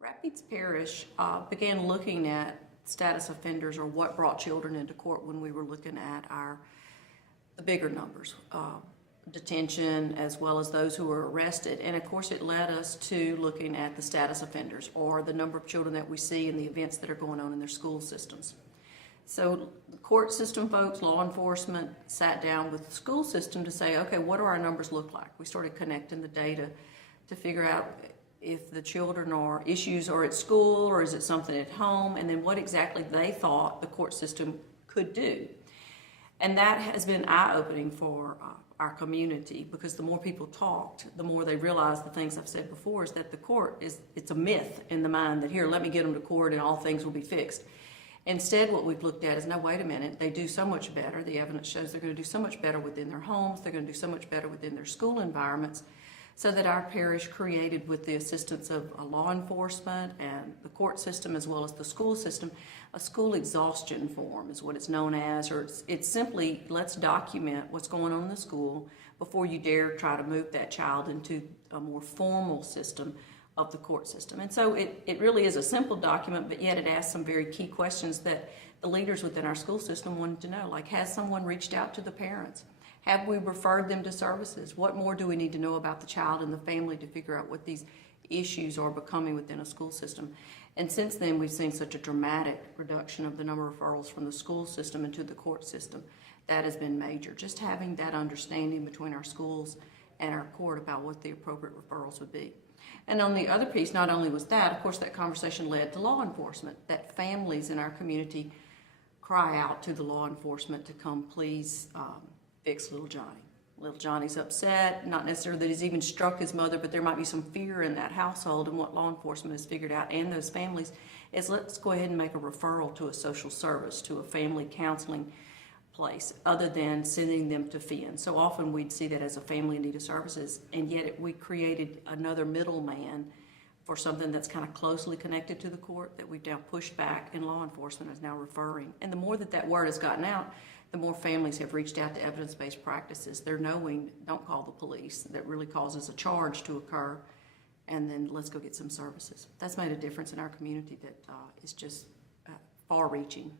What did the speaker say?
Rapides Parish began looking at status offenders, or what brought children into court, when we were looking at the bigger numbers, detention as well as those who were arrested. And of course it led us to looking at the status offenders, or the number of children that we see in the events that are going on in their school systems. So the court system folks, law enforcement, sat down with the school system to say, okay, what do our numbers look like? We started connecting the data to figure out if the children or issues are at school, or is it something at home, and then what exactly they thought the court system could do. And that has been eye-opening for our community, because the more people talked, the more they realized the things I've said before, is that the court it's a myth in the mind that, here, let me get them to court and all things will be fixed. Instead, what we've looked at is, no, wait a minute, they do so much better. The evidence shows they're going to do so much better within their homes, they're going to do so much better within their school environments, so that our parish created, with the assistance of law enforcement and the court system as well as the school system, a school exhaustion form is what it's known as, or it's simply, let's document what's going on in the school before you dare try to move that child into a more formal system of the court system. And so it really is a simple document, but yet it asks some very key questions that the leaders within our school system wanted to know, like, has someone reached out to the parents? Have we referred them to services? What more do we need to know about the child and the family to figure out what these issues are becoming within a school system? And since then, we've seen such a dramatic reduction of the number of referrals from the school system into the court system. That has been major. Just having that understanding between our schools and our court about what the appropriate referrals would be. And on the other piece, not only was that, of course, that conversation led to law enforcement, that families in our community cry out to the law enforcement to come please fix little Johnny. Little Johnny's upset, not necessarily that he's even struck his mother, but there might be some fear in that household. And what law enforcement has figured out, and those families, is let's go ahead and make a referral to a social service, to a family counseling place, other than sending them to FIN. So often we'd see that as a family in need of services, and yet we created another middleman for something that's kind of closely connected to the court that we've now pushed back, and law enforcement is now referring. And the more that word has gotten out, the more families have reached out to evidence-based practices. They're knowing, don't call the police. That really causes a charge to occur, and then let's go get some services. That's made a difference in our community that is just far-reaching.